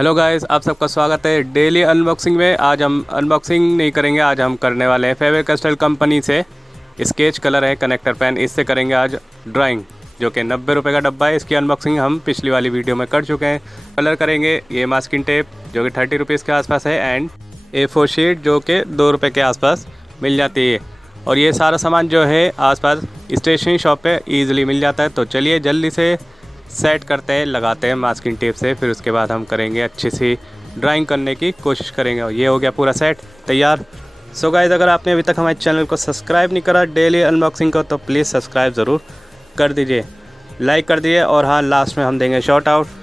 Hello guys, आप सबका स्वागत है डेली अनबॉक्सिंग में। आज हम अनबॉक्सिंग नहीं करेंगे, आज हम करने वाले हैं फेबर कैस्टल कंपनी से स्केच कलर है कनेक्टर पेन, इससे करेंगे आज ड्राइंग, जो कि 90 रुपये का डब्बा है। इसकी अनबॉक्सिंग हम पिछली वाली वीडियो में कर चुके हैं। कलर करेंगे ये मास्किंग टेप जो कि 30 रुपीज़ के आसपास है, एंड A4 शीट जो कि 2 रुपये के आसपास मिल जाती है। और ये सारा सामान जो है आसपास स्टेशनरी शॉप पे ईज़िली मिल जाता है। तो चलिए जल्दी से सेट करते हैं, लगाते हैं मास्किंग टेप से, फिर उसके बाद हम करेंगे अच्छी सी ड्राइंग करने की कोशिश करेंगे। और ये हो गया पूरा सेट तैयार। सो गाइस, अगर आपने अभी तक हमारे चैनल को सब्सक्राइब नहीं करा डेली अनबॉक्सिंग को, तो प्लीज़ सब्सक्राइब ज़रूर कर दीजिए, लाइक कर दीजिए। और हाँ, लास्ट में हम देंगे शॉर्ट आउट।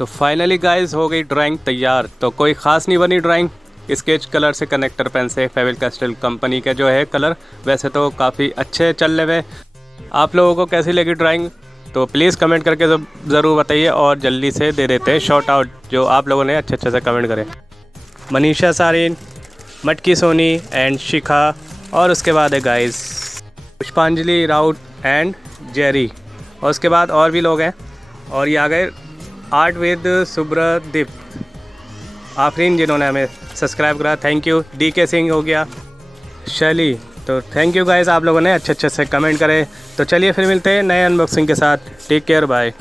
तो फाइनली गाइस हो गई ड्राइंग तैयार। तो कोई ख़ास नहीं बनी ड्राइंग, स्केच कलर से कनेक्टर पेन से फेविल कैस्टल कंपनी का जो है कलर वैसे तो काफ़ी अच्छे चल रहे हैं। आप लोगों को कैसी लगी ड्राइंग तो प्लीज़ कमेंट करके ज़रूर बताइए, और जल्दी से दे देते हैं शॉर्ट आउट जो आप लोगों ने अच्छे से कमेंट करें। मनीषा सारिन, मटकी सोनी एंड शिखा, और उसके बाद है गाइस पुष्पांजलि राउत एंड जेरी, और उसके बाद और भी लोग हैं। और ये आ गए आर्ट विद सुब्रदीप आफरीन जिन्होंने हमें सब्सक्राइब करा, थैंक यू। DK सिंह हो गया, शैली, तो थैंक यू गाइस, आप लोगों ने अच्छे से कमेंट करे। तो चलिए फिर मिलते हैं नए अनबॉक्सिंग के साथ। Take care, bye.